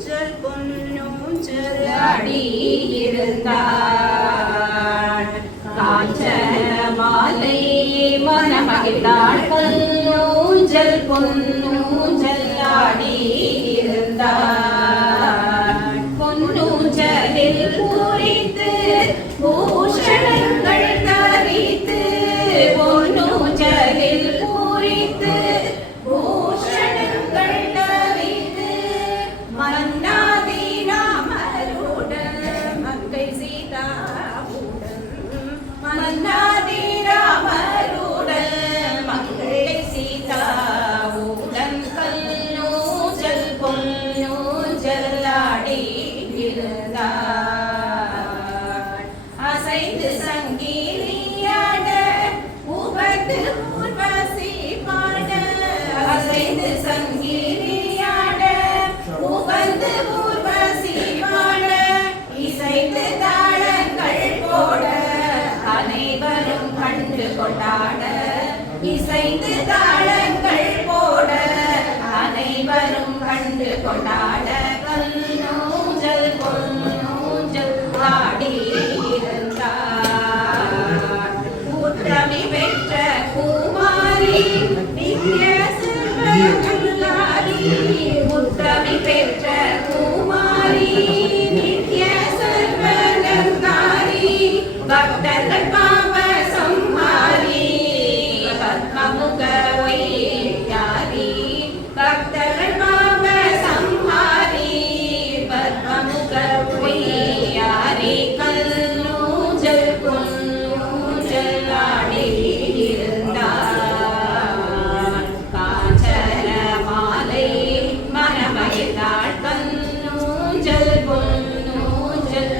ஊஞ்சல் பொன்னூஞ்சல் ஆடியிருந்தாள். காஞ்சன மாலை மனமகிழ்ந்தாள் ஊஞ்சல் பொன்னூஞ்சல் ஆடியிருந்தாள். பொன்னூஞ்சலில் பூரித்து பூஷணங்கள் தரித்து பொன்னூஞ்சலில் பூரித்து பூஷணங்கள் தரித்து மன்னாதி ராமருடன் மங்கை சீதாவுடன் மன்னாதி ராமருடன் மங்கை சீதாவுடன் கல்லூஞ்சல் பொன்னூஞ்சல் ஆடியிருந்தாள். அசைந்து சங்கீரியாட உபத்து ஊர்வசி பாட அசைந்து சங்கீரியாட உபத்து ஊர்வசி பாட இசைந்து தாளங்கள் போட அனைவரும் கண்டு கொண்டாட இசைந்து தாளங்கள் போட அனைவரும் கண்டு கொண்டாட கல்லூஞ்சல் பொன்னூஞ்சல் ஆடியிருந்தாள். உத்தமி பெற்ற குமாரி நித்ய செல்வகல்லாரி உத்தமி பெற்ற குமாரி நித்ய செல்வகல்லாரி பக்தர்கள் பாவ சம்ஹாரி பத்மமுக வையாரி பக்தர்கள் பாவ சம்ஹாரி பத்மமுக வையாரி கல்லூஞ்சல் பொன்னூஞ்சல் ஆடியிருந்தாள். காஞ்சன மாலை மனமகிழ்ந்தாள் கல்லூஞ்சல் பொன்னூஞ்சல்